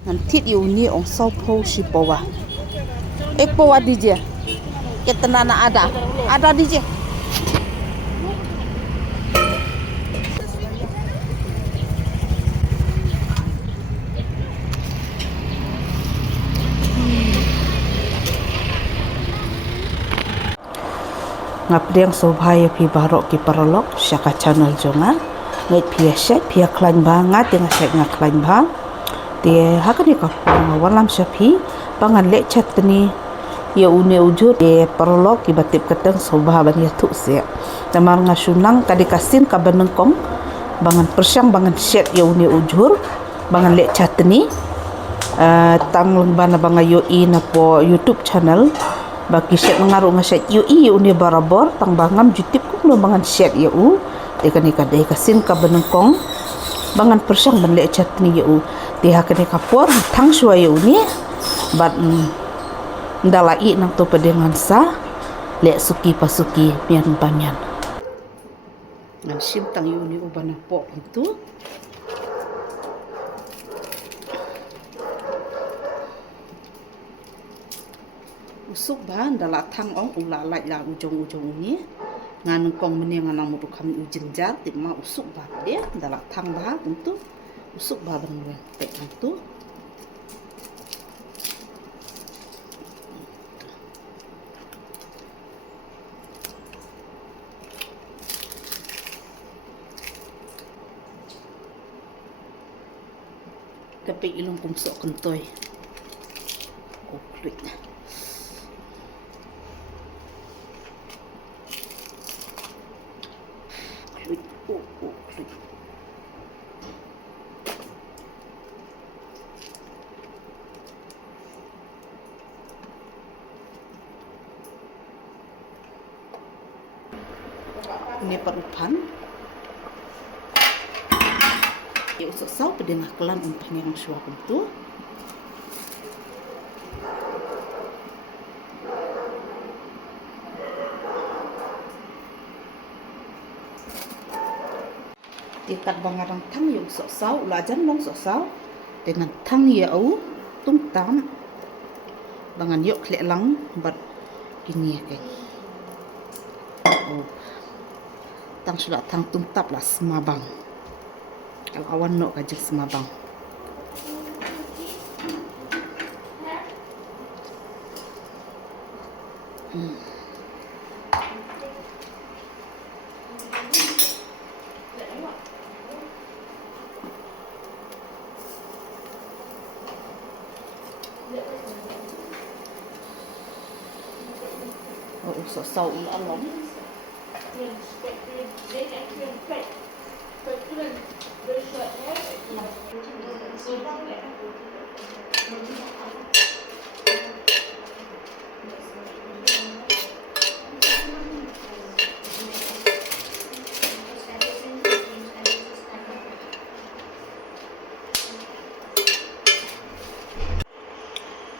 Nanti uni ong sau po si powa. Ek powa DJ. Ketenana ada. Ada DJ. Ngapdeng sobhaya pi barok ki parolok syaka channel jonga ngai pia syek pia klan bangat dengan syek ngaklan bang dia hakani ka walam syapi bangan lek chat ni ya une ujur de parolok ki batip keteng sobha ban ya tu se tamar ngasunang kadi kasin ka banengkong bangan persyang bangan syek ya une ujur bangan lek chat ni tang bana banga yo na po YouTube channel bagi syek mengaruh ngasyek yu une barabor tang bangam jutip ku bangan syek ya dekan ikadai kasin ka benengkong bangan persyang ban lek chat ni ya dia kene kapor tang shua ya ni bat ndalai nang to pedengan sa lek suki pasuki pian panyan ngan sim tang yu ni ubana po itu usuk ban dala thang ong ula lai la ujung ni ngan kong meni ngan mu kami ujinjar tikma usuk ba dia dala thang ba tentu usuk ba ban tek tentu tapi ilung kumsok kentoy klik ini perubahan ya usah sau pedengah kelan untuk yang suap itu tikat bangarang tang ya usah sau ulajan long usah sau dengan tang ya tung tam bangan yuk klek lang bat ini ya kayak tang sudah tang tungtap lah semabang kalau awan nok kajik semabang usah sau ulang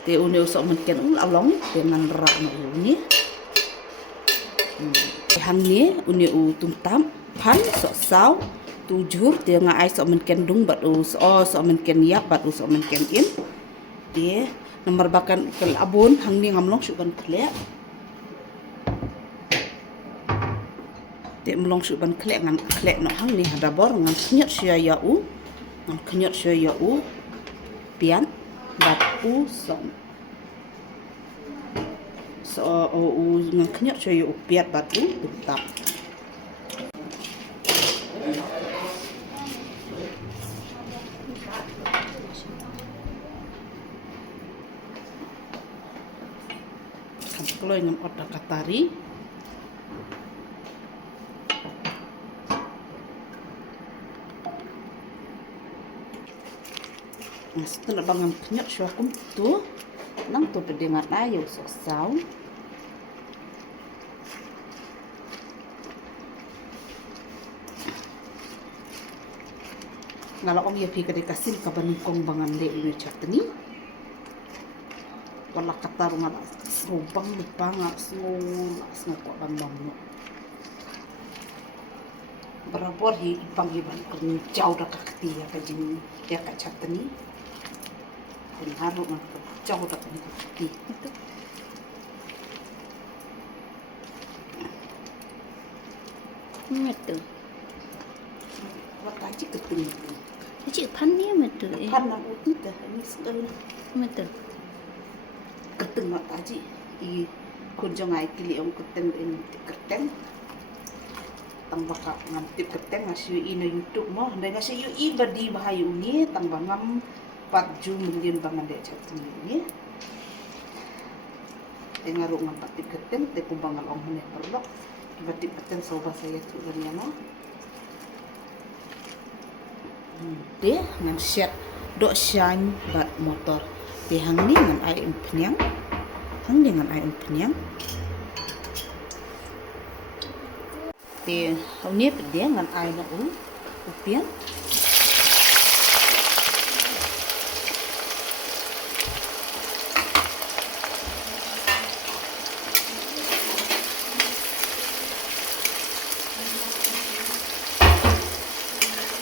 te une usah mungkin along dengan rak no ini hang ni uni tung tam pan sok sau tujur dia ngai sok mungkin dung bat sok mungkin ya bat sok mungkin in dia nomor bakan kel abun hang ni ngamlong suban klek dia melong suban klek ngan klek no hang ni hada bor ngan knyot sia ya ngan knyot sia ya pian bat so ngan knyot sia ya piat bat tutap kalau ingin otak katari setelah bangun kenyat syuakum tu nang tu pedengat ayo sok sau ngalau ong ya pi kadikasin kabanungkong bangan le ini chatni wala katar ngala sobang lipang semua kok bandong no berapor hi ipang iban jauh dah kakti ya kajin ya kachatni kun haru nang jauh dak ni ti itu Betul. wat aji keting Cik pannya betul. pan nang uti dah ni sekali Betul. keting wat aji I kun jongai kili ong keting in keteng tang baka ngantip keteng ngasih I na YouTube mo nda ngasih yu I badi bahayu ni tang bangam 4 million bangan dek catu ni dengar ngam patip keteng te pumbangal ong hene perlok batip keteng soba saya tu ganyana de ngan siat dok shine bat motor de hang ni ngan ai penyang hang dengan ai penyang de hau ni pedya ngan ai na upian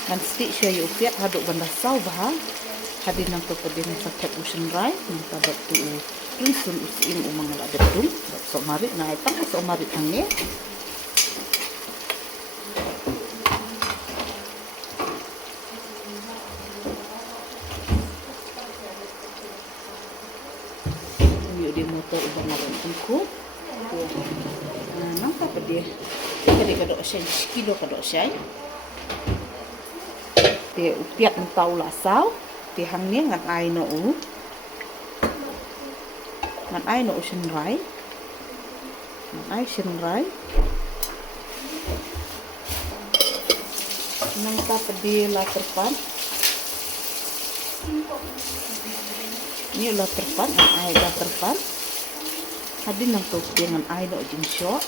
ngan stik siya yu upiat haduk banda saw bah hadin nang topodin sa tep usin rai nang tabat tu rinsun usin umang ala dedum so marit na itang so marit hangnya yu di motor ubang ala tungku nang tabat dia kali kadok syai kilo kadok syai te upiat ng tau lasaw te hang ni ngan ai no sinrai ngan ai sinrai nang ta pedi la terpan ni la terpan ai la terpan hadin nang to ngan ai no jing syo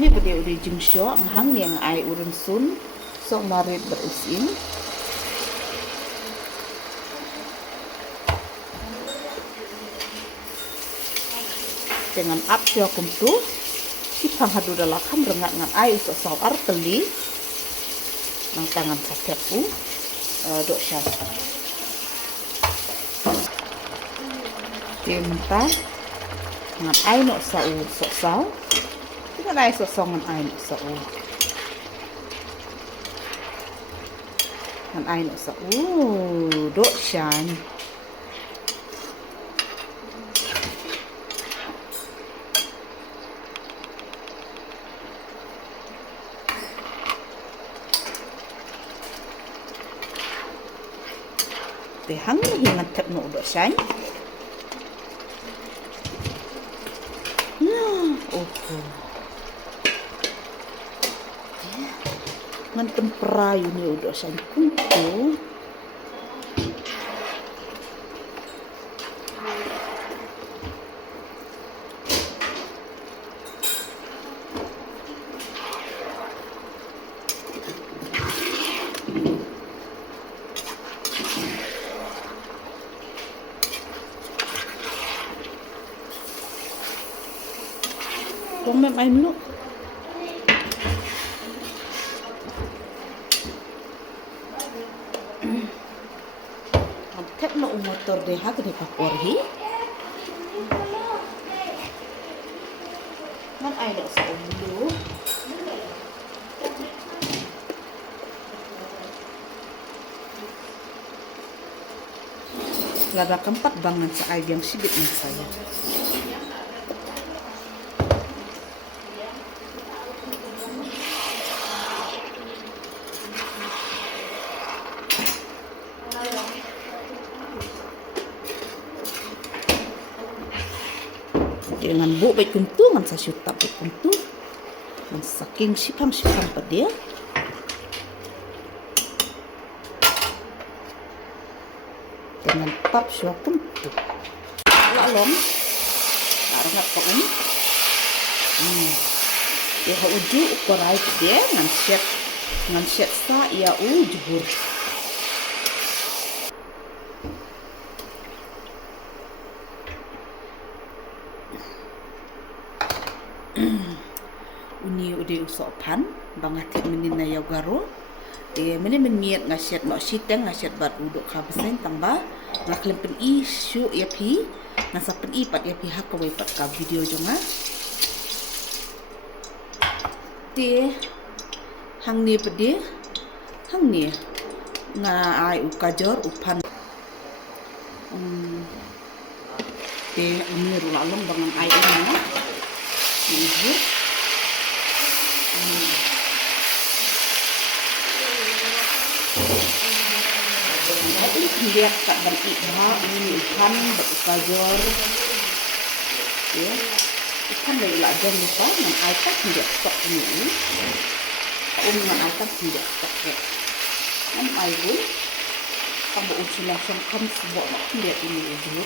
ni bede uri jing syo hang ni ang ai urun sun so marit berusin dengan ap syo kumtu sipang hadu dalakam rengat ngan ai so sawar teli nang tangan sakepu dok syah tinta ngan ai no sau so saw ngan ai so songan ai no sau ngan ai no sau dok syah te hang hingan tep no do syai ngan tempera yuni udo syai kuntu kung may main tep no motor de hag ni paporhi ngan ai do sa umlu lada keempat bangan sa ay yang sibit ng saya dengan bu baik kuntu ngan sa syuta baik kuntu ngan saking sipang pa dia dengan tap syua kuntu lalong arangat ko dia uju ukurai dia ngan set sa ia jubur uni ude usopan bangatit menin na yagaro Te mene menmiet ngasyat no siteng ngasyat bat uduk kabesen tambah ngaklem pen I syu ya pi ngasa pen I pat ya pi hak kawai pat ka video jonga. Te hang ni pede hang ni nga ai u kajor u pan te ini rulalong dengan ai ini ini ini lihat tak berarti ini ikan berkajor ya ikan dari lajan lupa dengan ai tak tidak stok ini dengan ai tak tidak stok ya kan ai bu tambah usul langsung kan sebuah lihat ini dulu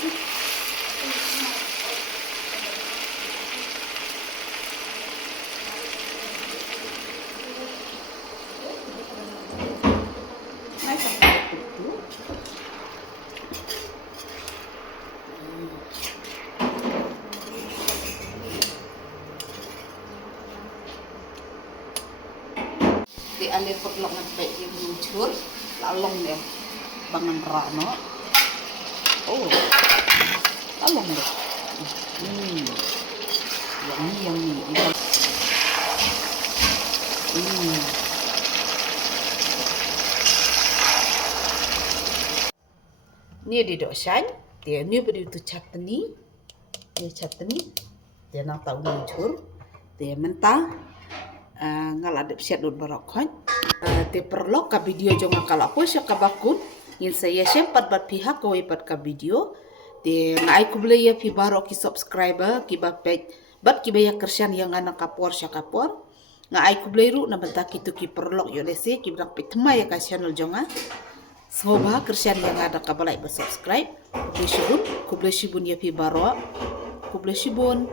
di alir perlok ngetek yang muncul lalong deh bangan rano oh lalong deh yang ini ini di dosan dia ini beri itu chutney dia nak tahu muncul dia mentah ngaladep siat dun barokon te perlo ka video jonga kala ko siya kabakun yin saya sempat bat pihak ko ipat ka video te ngai ku bele ya pi barok ki subscriber ki bapet bat ki baya kersian yang anak kapor siya kapor ngai ku bele ru na bata ki tu ki perlo yo lese ki brak pit ma ya ka channel jonga semoga kersian yang ada kabalai ba subscribe ku bele shibun ya pi barok ku bele shibun